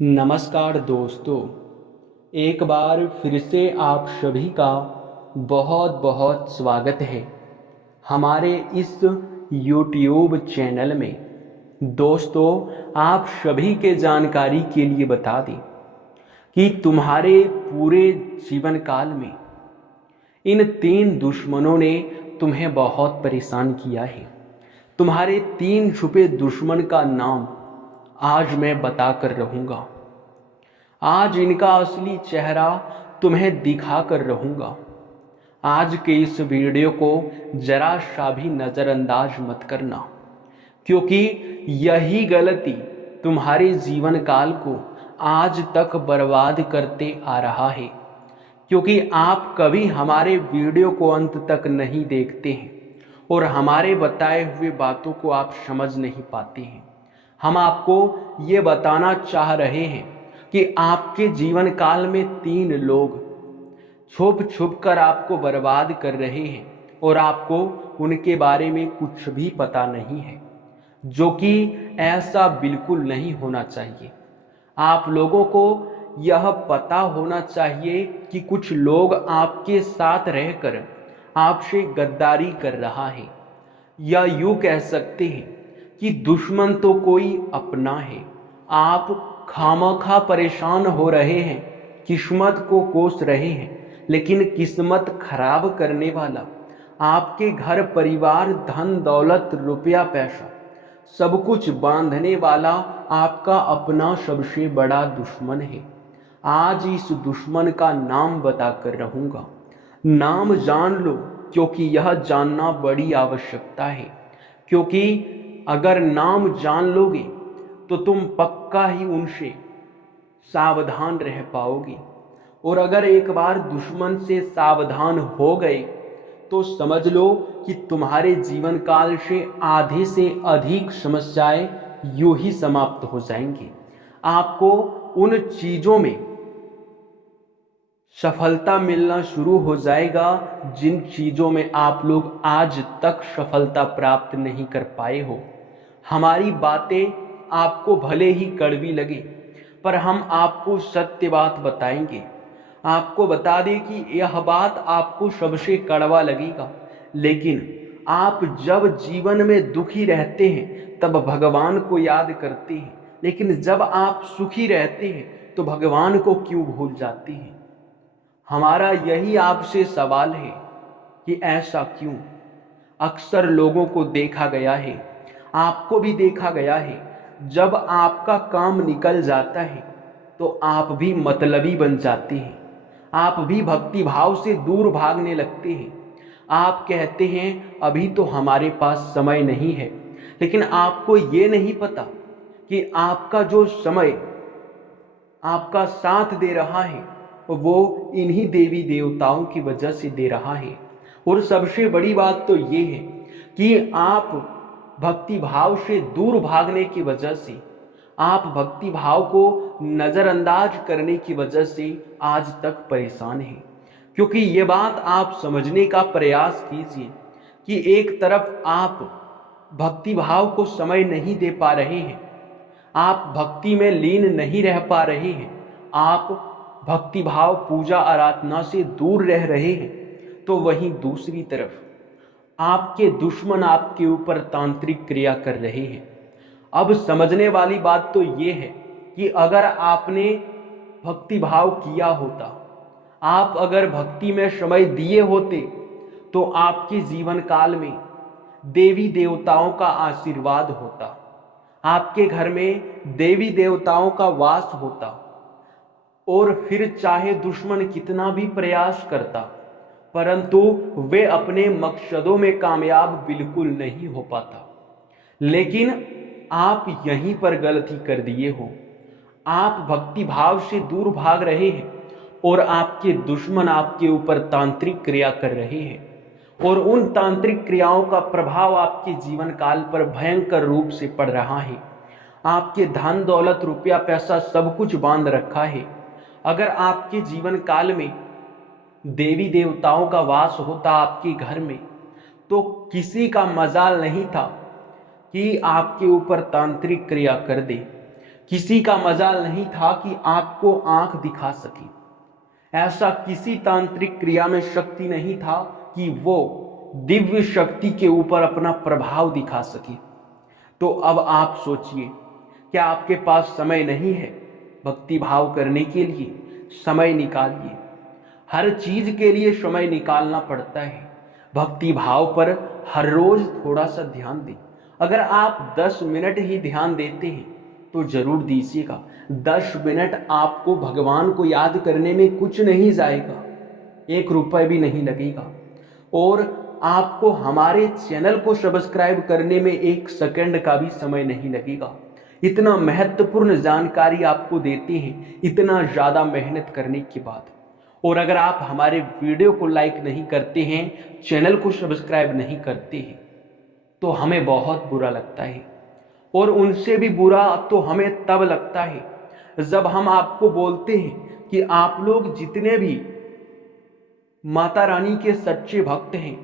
नमस्कार दोस्तों, एक बार फिर से आप सभी का बहुत बहुत स्वागत है हमारे इस YouTube चैनल में। दोस्तों, आप सभी के जानकारी के लिए बता दें कि तुम्हारे पूरे जीवन काल में इन 3 दुश्मनों ने तुम्हें बहुत परेशान किया है। तुम्हारे 3 छुपे दुश्मन का नाम आज मैं बता कर रहूँगा। आज इनका असली चेहरा तुम्हें दिखा कर रहूँगा। आज के इस वीडियो को जरा सा भी नज़रअंदाज मत करना, क्योंकि यही गलती तुम्हारे जीवन काल को आज तक बर्बाद करते आ रहा है। क्योंकि आप कभी हमारे वीडियो को अंत तक नहीं देखते हैं और हमारे बताए हुए बातों को आप समझ नहीं पाते हैं। हम आपको ये बताना चाह रहे हैं कि आपके जीवन काल में 3 लोग छुप छुप कर आपको बर्बाद कर रहे हैं और आपको उनके बारे में कुछ भी पता नहीं है, जो कि ऐसा बिल्कुल नहीं होना चाहिए। आप लोगों को यह पता होना चाहिए कि कुछ लोग आपके साथ रहकर आपसे गद्दारी कर रहा है, या यूं कह सकते हैं कि दुश्मन तो कोई अपना है। आप खामखा परेशान हो रहे हैं, किस्मत को कोस रहे हैं, लेकिन किस्मत खराब करने वाला आपके घर परिवार, धन दौलत, रुपया पैसा सब कुछ बांधने वाला आपका अपना सबसे बड़ा दुश्मन है। आज इस दुश्मन का नाम बताकर रहूंगा। नाम जान लो, क्योंकि यह जानना बड़ी आवश्यकता है। क्योंकि अगर नाम जान लोगे तो तुम पक्का ही उनसे सावधान रह पाओगे, और अगर एक बार दुश्मन से सावधान हो गए तो समझ लो कि तुम्हारे जीवन काल से अधिक समस्याएं यूं ही समाप्त हो जाएंगी। आपको उन चीजों में सफलता मिलना शुरू हो जाएगा जिन चीजों में आप लोग आज तक सफलता प्राप्त नहीं कर पाए हो। हमारी बातें आपको भले ही कड़वी लगे, पर हम आपको सत्य बात बताएंगे। आपको बता दें कि यह बात आपको सबसे कड़वा लगेगा, लेकिन आप जब जीवन में दुखी रहते हैं तब भगवान को याद करते हैं, लेकिन जब आप सुखी रहते हैं तो भगवान को क्यों भूल जाते हैं। हमारा यही आपसे सवाल है कि ऐसा क्यों। अक्सर लोगों को देखा गया है, आपको भी देखा गया है, जब आपका काम निकल जाता है तो आप भी मतलबी बन जाते हैं। आप भी भक्ति भाव से दूर भागने लगते हैं। आप कहते हैं अभी तो हमारे पास समय नहीं है, लेकिन आपको ये नहीं पता कि आपका जो समय आपका साथ दे रहा है वो इन्हीं देवी देवताओं की वजह से दे रहा है। और सबसे बड़ी बात तो ये है कि आप भक्ति भाव से दूर भागने की वजह से, आप भक्ति भाव को नज़रअंदाज करने की वजह से आज तक परेशान हैं। क्योंकि ये बात आप समझने का प्रयास कीजिए कि एक तरफ आप भक्ति भाव को समय नहीं दे पा रहे हैं, आप भक्ति में लीन नहीं रह पा रहे हैं, आप भक्ति भाव पूजा आराधना से दूर रह रहे हैं, तो वहीं दूसरी तरफ आपके दुश्मन आपके ऊपर तांत्रिक क्रिया कर रहे हैं। अब समझने वाली बात तो ये है कि अगर आपने भक्ति भाव किया होता, आप अगर भक्ति में समय दिए होते, तो आपके जीवन काल में देवी देवताओं का आशीर्वाद होता, आपके घर में देवी देवताओं का वास होता, और फिर चाहे दुश्मन कितना भी प्रयास करता, परंतु वे अपने मकसदों में कामयाब बिल्कुल नहीं हो पाता। लेकिन आप यहीं पर गलती कर दिए हो। आप भक्ति भाव से दूर भाग रहे हैं और आपके दुश्मन आपके ऊपर तांत्रिक क्रिया कर रहे हैं, और उन तांत्रिक क्रियाओं का प्रभाव आपके जीवन काल पर भयंकर रूप से पड़ रहा है। आपके धन दौलत रुपया पैसा सब कुछ बांध रखा है। अगर आपके जीवन काल में देवी देवताओं का वास होता आपके घर में, तो किसी का मजाल नहीं था कि आपके ऊपर तांत्रिक क्रिया कर दे। किसी का मजाल नहीं था कि आपको आंख दिखा सके। ऐसा किसी तांत्रिक क्रिया में शक्ति नहीं था कि वो दिव्य शक्ति के ऊपर अपना प्रभाव दिखा सके। तो अब आप सोचिए, क्या आपके पास समय नहीं है भक्ति भाव करने के लिए? समय निकालिए। हर चीज के लिए समय निकालना पड़ता है। भक्ति भाव पर हर रोज थोड़ा सा ध्यान दें। अगर आप 10 मिनट ही ध्यान देते हैं तो जरूर दीजिएगा। 10 मिनट आपको भगवान को याद करने में कुछ नहीं जाएगा, 1 रुपए भी नहीं लगेगा। और आपको हमारे चैनल को सब्सक्राइब करने में 1 सेकंड का भी समय नहीं लगेगा। इतना महत्वपूर्ण जानकारी आपको देते हैं, इतना ज़्यादा मेहनत करने के बाद। और अगर आप हमारे वीडियो को लाइक नहीं करते हैं, चैनल को सब्सक्राइब नहीं करते हैं, तो हमें बहुत बुरा लगता है। और उनसे भी बुरा तो हमें तब लगता है जब हम आपको बोलते हैं कि आप लोग जितने भी माता रानी के सच्चे भक्त हैं,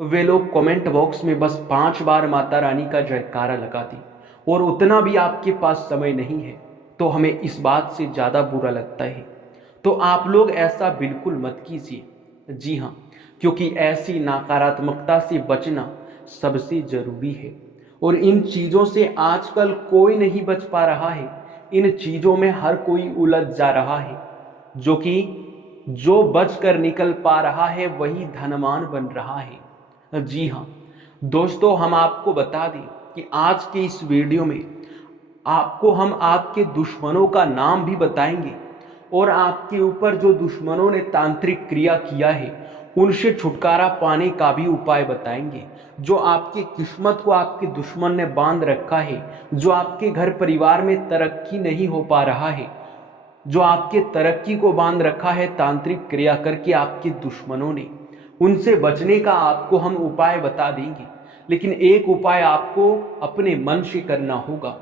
वे लोग कमेंट बॉक्स में बस 5 बार माता रानी का जयकारा लगा दें, और उतना भी आपके पास समय नहीं है, तो हमें इस बात से ज़्यादा बुरा लगता है। तो आप लोग ऐसा बिल्कुल मत कीजिए। जी हाँ, क्योंकि ऐसी नकारात्मकता से बचना सबसे ज़रूरी है। और इन चीज़ों से आजकल कोई नहीं बच पा रहा है। इन चीज़ों में हर कोई उलझ जा रहा है, जो बच कर निकल पा रहा है वही धनवान बन रहा है। जी हाँ दोस्तों, हम आपको बता दें कि आज के इस वीडियो में आपको हम आपके दुश्मनों का नाम भी बताएंगे, और आपके ऊपर जो दुश्मनों ने तांत्रिक क्रिया किया है उनसे छुटकारा पाने का भी उपाय बताएंगे। जो आपकी किस्मत को आपके दुश्मन ने बांध रखा है, जो आपके घर परिवार में तरक्की नहीं हो पा रहा है, जो आपके तरक्की को बांध रखा है तांत्रिक क्रिया करके आपके दुश्मनों ने, उनसे बचने का आपको हम उपाय बता देंगे। लेकिन एक उपाय आपको अपने मन से करना होगा।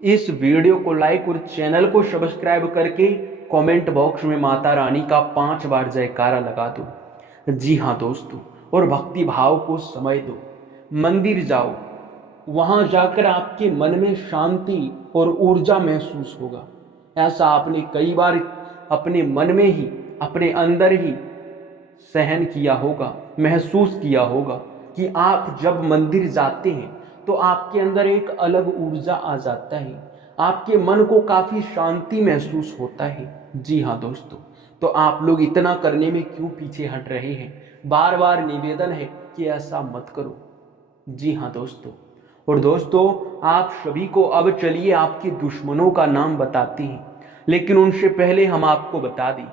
इस वीडियो को लाइक और चैनल को सब्सक्राइब करके कमेंट बॉक्स में माता रानी का 5 बार जयकारा लगा दो। जी हाँ दोस्तों, और भक्ति भाव को समय दो। मंदिर जाओ, वहाँ जाकर आपके मन में शांति और ऊर्जा महसूस होगा। ऐसा आपने कई बार अपने मन में ही, अपने अंदर ही सहन किया होगा, महसूस किया होगा कि आप जब मंदिर जाते हैं तो आपके अंदर एक अलग ऊर्जा आ जाता है, आपके मन को काफ़ी शांति महसूस होता है। जी हाँ दोस्तों, तो आप लोग इतना करने में क्यों पीछे हट रहे हैं? बार बार निवेदन है कि ऐसा मत करो। जी हाँ दोस्तों, और दोस्तों आप सभी को अब चलिए आपके दुश्मनों का नाम बताते हैं। लेकिन उनसे पहले हम आपको बता दें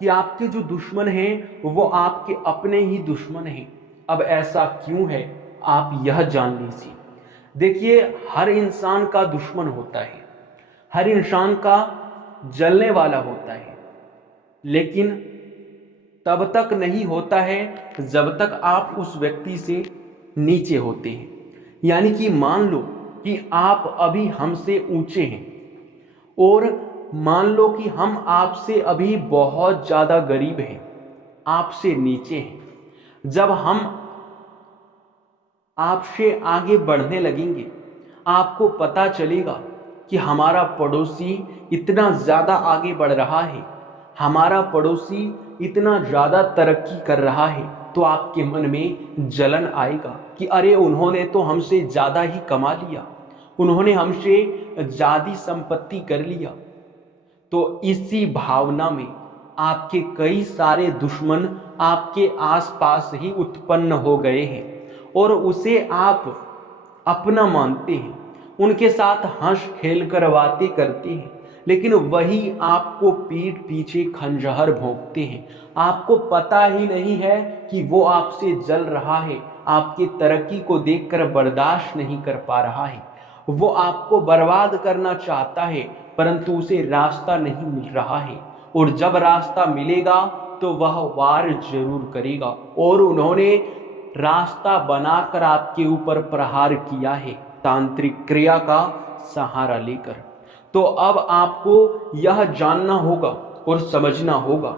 कि आपके जो दुश्मन हैं वो आपके अपने ही दुश्मन हैं। अब ऐसा क्यों है, आप यह जान लीजिए। देखिए, हर इंसान का दुश्मन होता है, हर इंसान का जलने वाला होता है, लेकिन तब तक नहीं होता है जब तक आप उस व्यक्ति से नीचे होते हैं। यानी कि मान लो कि आप अभी हमसे ऊंचे हैं, और मान लो कि हम आपसे अभी बहुत ज़्यादा गरीब हैं, आपसे नीचे हैं। जब हम आपसे आगे बढ़ने लगेंगे, आपको पता चलेगा कि हमारा पड़ोसी इतना ज़्यादा आगे बढ़ रहा है, हमारा पड़ोसी इतना ज़्यादा तरक्की कर रहा है, तो आपके मन में जलन आएगा कि अरे उन्होंने तो हमसे ज़्यादा ही कमा लिया, उन्होंने हमसे ज़्यादा संपत्ति कर लिया। तो इसी भावना में आपके कई सारे दुश्मन आपके आसपास ही उत्पन्न हो गए हैं, और उसे आप अपना मानते हैं, उनके साथ हंस खेल कर बातें करते हैं, लेकिन वही आपको पीठ पीछे खंजर भोंकते हैं। आपको पता ही नहीं है कि वो आपसे जल रहा है, आपकी तरक्की को देखकर बर्दाश्त नहीं कर पा रहा है, वो आपको बर्बाद करना चाहता है, परंतु उसे रास्ता नहीं मिल रहा है। और जब रास्ता मिलेगा तो वह वार जरूर करेगा, और उन्होंने रास्ता बनाकर आपके ऊपर प्रहार किया है तांत्रिक क्रिया का सहारा लेकर। तो अब आपको यह जानना होगा और समझना होगा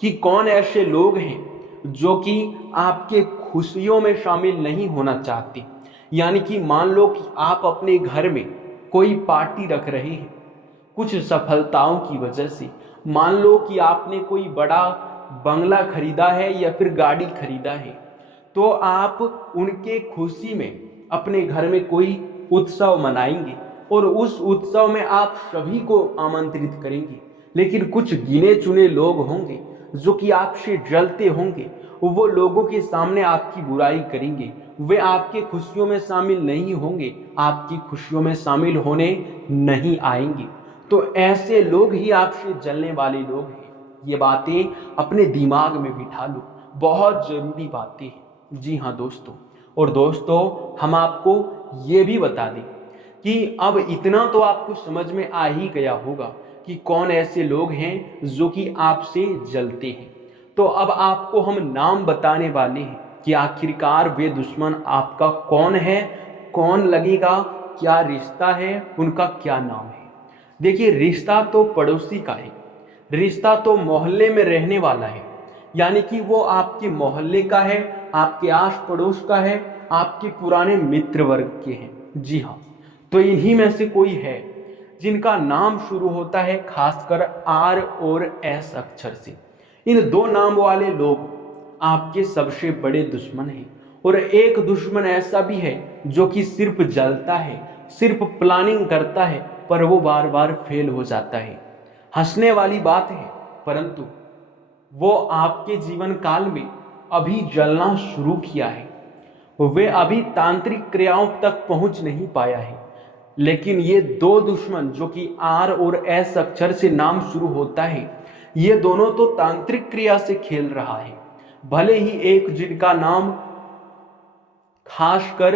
कि कौन ऐसे लोग हैं जो कि आपके खुशियों में शामिल नहीं होना चाहते। यानी कि मान लो कि आप अपने घर में कोई पार्टी रख रहे हैं, कुछ सफलताओं की वजह से। मान लो कि आपने कोई बड़ा बंगला खरीदा है या फिर गाड़ी खरीदा है, तो आप उनके खुशी में अपने घर में कोई उत्सव मनाएंगे और उस उत्सव में आप सभी को आमंत्रित करेंगे। लेकिन कुछ गिने चुने लोग होंगे जो कि आपसे जलते होंगे, वो लोगों के सामने आपकी बुराई करेंगे, वे आपके खुशियों में शामिल नहीं होंगे, आपकी खुशियों में शामिल होने नहीं आएंगे। तो ऐसे लोग ही आपसे जलने वाले लोग हैं। ये बातें अपने दिमाग में बिठा लो, बहुत जरूरी बातें हैं। जी हाँ दोस्तों, और दोस्तों हम आपको ये भी बता दें कि अब इतना तो आपको समझ में आ ही गया होगा कि कौन ऐसे लोग हैं जो कि आपसे जलते हैं। तो अब आपको हम नाम बताने वाले हैं कि आखिरकार वे दुश्मन आपका कौन है, कौन लगेगा, क्या रिश्ता है, उनका क्या नाम है। देखिए, रिश्ता तो पड़ोसी का है, रिश्ता तो मोहल्ले में रहने वाला है, यानी कि वो आपके मोहल्ले का है, आपके आस पड़ोस का है, आपके पुराने मित्र वर्ग के हैं। जी हाँ, तो इन्हीं में से कोई है जिनका नाम शुरू होता है खासकर आर और एस अक्षर से। इन दो नाम वाले लोग आपके सबसे बड़े दुश्मन हैं। और एक दुश्मन ऐसा भी है जो कि सिर्फ जलता है, सिर्फ प्लानिंग करता है, पर वो बार बार फेल हो जाता है। हंसने वाली बात है, परंतु वो आपके जीवन काल में अभी जलना शुरू किया है, वे अभी तांत्रिक क्रियाओं तक पहुंच नहीं पाया है। लेकिन ये दो दुश्मन जो कि आर और एस अक्षर से नाम शुरू होता है, ये दोनों तो तांत्रिक क्रिया से खेल रहा है। भले ही एक जिनका नाम खासकर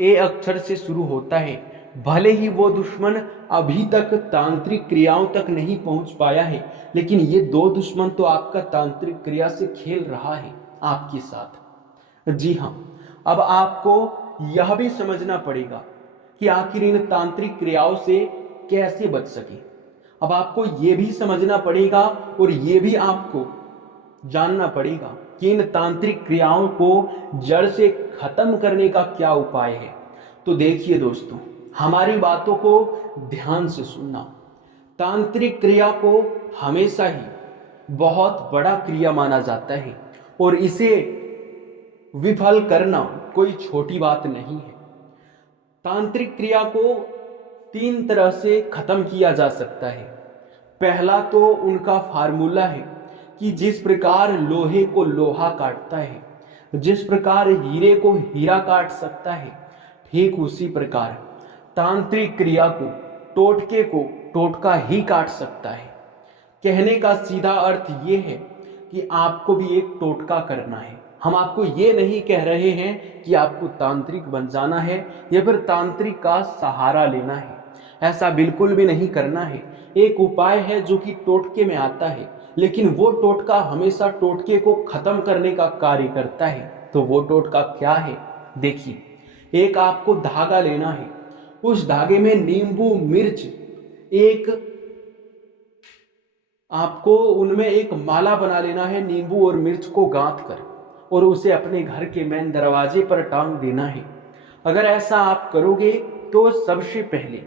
ए अक्षर से शुरू होता है, भले ही वो दुश्मन अभी तक तांत्रिक क्रियाओं तक नहीं पहुंच पाया है, लेकिन ये दो दुश्मन तो आपका तांत्रिक क्रिया से खेल रहा है आपके साथ। जी हाँ, अब आपको यह भी समझना पड़ेगा कि आखिर इन तांत्रिक क्रियाओं से कैसे बच सके। अब आपको ये भी समझना पड़ेगा और ये भी आपको जानना पड़ेगा कि इन तांत्रिक क्रियाओं को जड़ से खत्म करने का क्या उपाय है। तो देखिए दोस्तों, हमारी बातों को ध्यान से सुनना। तांत्रिक क्रिया को हमेशा ही बहुत बड़ा क्रिया माना जाता है और इसे विफल करना कोई छोटी बात नहीं है। तांत्रिक क्रिया को 3 तरह से खत्म किया जा सकता है। पहला तो उनका फार्मूला है कि जिस प्रकार लोहे को लोहा काटता है, जिस प्रकार हीरे को हीरा काट सकता है, ठीक उसी प्रकार तांत्रिक क्रिया को, टोटके को टोटका ही काट सकता है। कहने का सीधा अर्थ ये है कि आपको भी एक टोटका करना है। हम आपको ये नहीं कह रहे हैं कि आपको तांत्रिक बन जाना है या फिर तांत्रिक का सहारा लेना है, ऐसा बिल्कुल भी नहीं करना है। एक उपाय है जो कि टोटके में आता है, लेकिन वो टोटका हमेशा टोटके को खत्म करने का कार्य करता है। तो वो टोटका क्या है? देखिए, एक आपको धागा लेना है, उस धागे में नींबू मिर्च, एक आपको उनमें एक माला बना लेना है नींबू और मिर्च को गांथ कर, और उसे अपने घर के मेन दरवाजे पर टांग देना है। अगर ऐसा आप करोगे तो सबसे पहले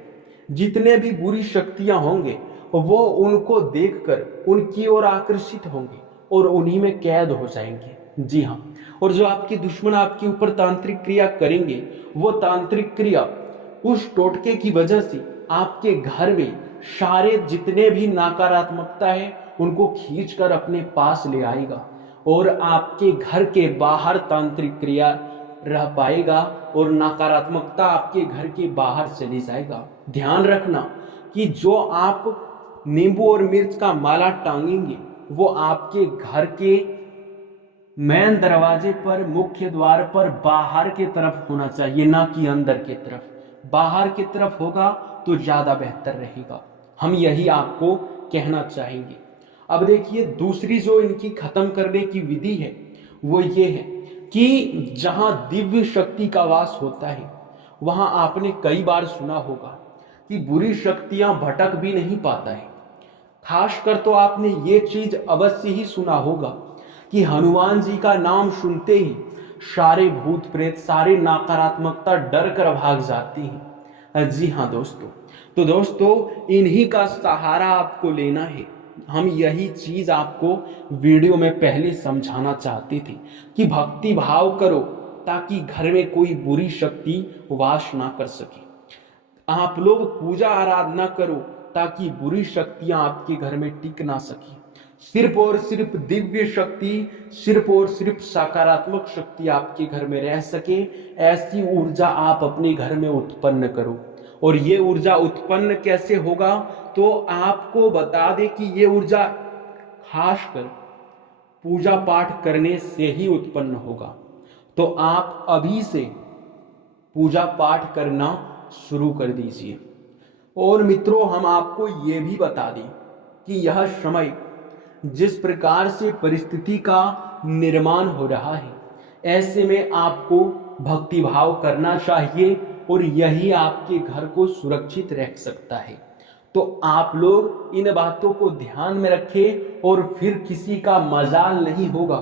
जितने भी बुरी शक्तियां होंगे वो उनको देखकर उनकी ओर आकर्षित होंगे और उन्हीं में कैद हो जाएंगे। जी हाँ, और जो आपके दुश्मन आपके ऊपर तांत्रिक क्रिया करेंगे, वो तांत्रिक क्रिया उस टोटके की वजह से आपके घर में सारे जितने भी नकारात्मकता है उनको खींचकर अपने पास ले आएगा और आपके घर के बाहर तांत्रिक क्रिया रह पाएगा और नकारात्मकता आपके घर के बाहर चली जाएगा। ध्यान रखना कि जो आप नींबू और मिर्च का माला टांगेंगे वो आपके घर के मेन दरवाजे पर, मुख्य द्वार पर बाहर की तरफ होना चाहिए, ना कि अंदर की तरफ। बाहर की तरफ होगा तो ज्यादा बेहतर रहेगा। हम यही आपको कहना चाहेंगे। अब देखिए, दूसरी जो इनकी खत्म करने की विधि है वो ये है कि जहां दिव्य शक्ति का वास होता है वहां आपने कई बार सुना होगा कि बुरी शक्तियां भटक भी नहीं पाता है। खासकर तो आपने ये चीज अवश्य ही सुना होगा कि हनुमान जी का नाम सुनते ही सारे भूत प्रेत, सारे नकारात्मकता डर कर भाग जाती हैं। जी हाँ दोस्तों, तो दोस्तों इन्हीं का सहारा आपको लेना है। हम यही चीज आपको वीडियो में पहले समझाना चाहते थे कि भक्ति भाव करो ताकि घर में कोई बुरी शक्ति वास ना कर सके। आप लोग पूजा आराधना करो ताकि बुरी शक्तियां आपके घर में टिक ना सके। सिर्फ और सिर्फ दिव्य शक्ति, सिर्फ और सिर्फ सकारात्मक शक्ति आपके घर में रह सके, ऐसी ऊर्जा आप अपने घर में उत्पन्न करो। और ये ऊर्जा उत्पन्न कैसे होगा, तो आपको बता दें कि ये ऊर्जा खासकर पूजा पाठ करने से ही उत्पन्न होगा। तो आप अभी से पूजा पाठ करना शुरू कर दीजिए। और मित्रों, हम आपको ये भी बता दें कि यह समय जिस प्रकार से परिस्थिति का निर्माण हो रहा है, ऐसे में आपको भक्ति भाव करना चाहिए और यही आपके घर को सुरक्षित रख सकता है। तो आप लोग इन बातों को ध्यान में रखें और फिर किसी का मजाल नहीं होगा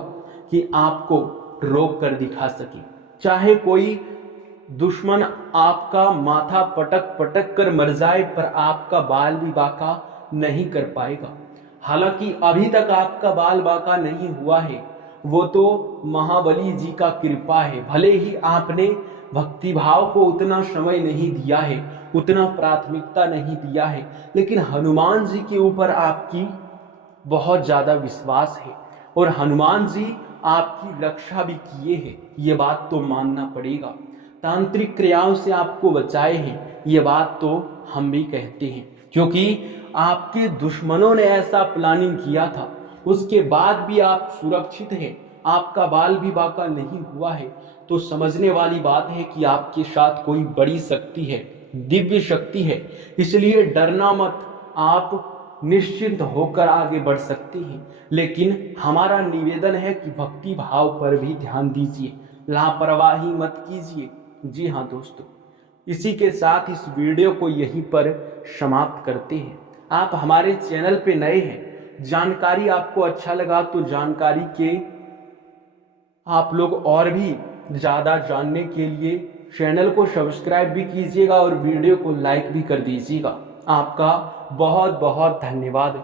कि आपको रोक कर दिखा सके। चाहे कोई दुश्मन आपका माथा पटक पटक कर मर जाए, पर आपका बाल भी बाका नहीं कर पाएगा। हालांकि अभी तक आपका बाल बाका नहीं हुआ है, वो तो महाबली जी का कृपा है। भले ही आपने भक्ति भाव को उतना समय नहीं दिया है, उतना प्राथमिकता नहीं दिया है, लेकिन हनुमान जी के ऊपर आपकी बहुत ज्यादा विश्वास है और हनुमान जी आपकी रक्षा भी किए हैं, ये बात तो मानना पड़ेगा। तांत्रिक क्रियाओं से आपको बचाए हैं, ये बात तो हम भी कहते हैं, क्योंकि आपके दुश्मनों ने ऐसा प्लानिंग किया था, उसके बाद भी आप सुरक्षित हैं, आपका बाल भी बाका नहीं हुआ है। तो समझने वाली बात है कि आपके साथ कोई बड़ी शक्ति है, दिव्य शक्ति है। इसलिए डरना मत, आप निश्चिंत होकर आगे बढ़ सकते हैं। लेकिन हमारा निवेदन है कि भक्ति भाव पर भी ध्यान दीजिए, लापरवाही मत कीजिए। जी हाँ दोस्तों, इसी के साथ इस वीडियो को यहीं पर समाप्त करते हैं। आप हमारे चैनल पे नए हैं, जानकारी आपको अच्छा लगा तो जानकारी के आप लोग और भी ज़्यादा जानने के लिए चैनल को सब्सक्राइब भी कीजिएगा और वीडियो को लाइक भी कर दीजिएगा। आपका बहुत बहुत धन्यवाद।